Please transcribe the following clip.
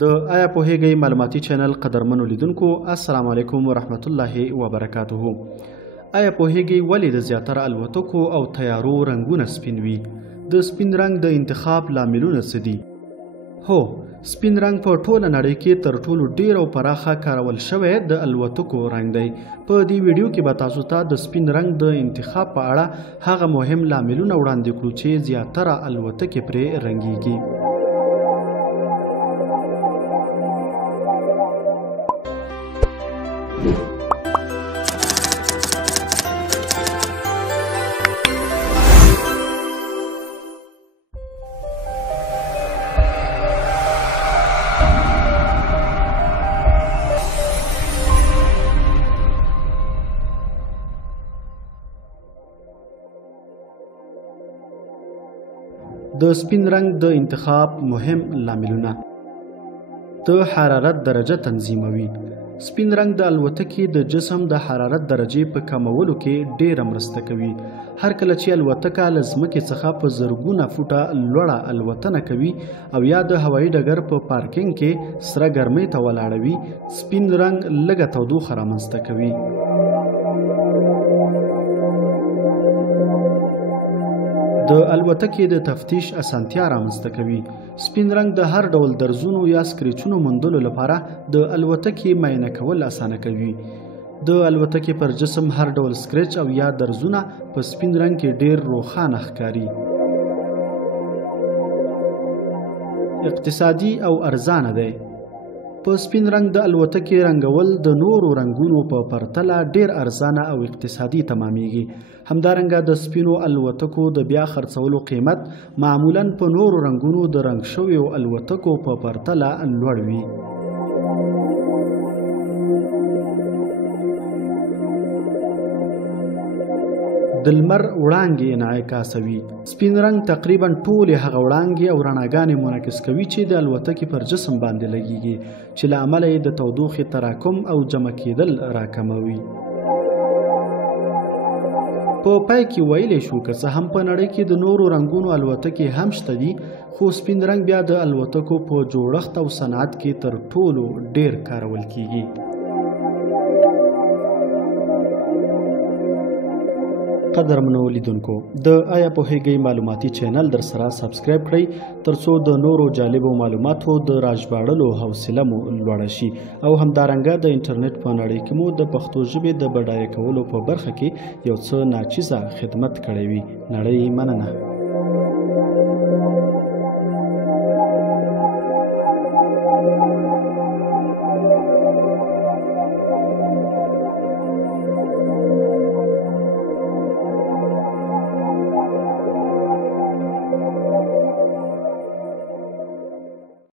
د آیا پوهیږئ معلوماتي چینل قدرمنو لیدونکو السلام علیکم ورحمت الله وبرکاته. آیا پوهیږئ ولې د زیاتره الوتکو او طیارو رنګونه سپین وي؟ د سپین رنګ د انتخاب لاملونه څه دي؟ هو، سپین رنګ په ټوله نړۍ کې تر ټولو ډیر او پراخه کارول شوی د الوتکو رنګ دی. په دې ویډیو کې به تاسو ته د سپین رنګ د انتخاب په اړه هغه مهم لاملونه وړاندې کړو چې زیاتره الوتکې پرې رنګیږي. د سپین رنګ د انتخاب مهم لاملونه: د حرارت درجه تنظیموي. سپین رنګ د الوتکې د جسم د حرارت درجې په کمولو کې ډیره مرسته کوي. هر کله چې الوتکه له ځمکې څخه په زرګونه فوټه لوړه الوتنه کوي او یا د هوایي ډګر په پارکینګ کې سره ګرمۍ ته ولاړه وي، سپین رنګ لږه تودوخه رامنځته کوي. د الوتکې د تفتیش اسانتیا رامنځته کوي. سپین رنګ د هر ډول درزونو یا سکریچونو موندلو لپاره د الوتکې معاینه کول اسانه کوي. د الوتکې پر جسم هر ډول سکریچ او یا درزونه په سپین رنګ کې ډیر روښانه ښکاري. اقتصادي او ارزانه دی. په سپین رنګ د الوتکې رنګول د نورو رنګونو په پرتله ډیر ارزانه او اقتصادي تمامیږي. همدارنګه د سپینو الوتکو د بیا خرڅولو قیمت معمولاً په نورو رنګونو د رنګ شویو الوتکو په پرتله لوړ وي. د لمر وړانګې انعکاسوي. سپین رنګ تقریبا ټولې هغه وړانګې او رڼاګانې منعکس کوي چې د الوتکې پر جسم باندې لګیږي، چې له امله یې د تودوخې تراکم او جمع کېدل راکموي. په پای کې ویلی شو که څه هم په نړۍ کې د نورو رنګونو الوتکې هم شته دي، خو سپین رنګ بیا د الوتکو په جوړښت او صنعت کې تر ټولو ډیر کارول کیږي. قدرمنو لیدونکو، د آیا پوهیږئ معلوماتي چینل در سره سبسکرایب کړئ ترڅو د نورو جالبو معلوماتو د راژباړلو حوصله مو لوړه شي او همدارنګه د انټرنیټ په نړۍ کې مو د پښتو ژبې د بډایه کولو په برخه کې یو څه ناچیزه خدمت کړی وي. نړۍ مننه.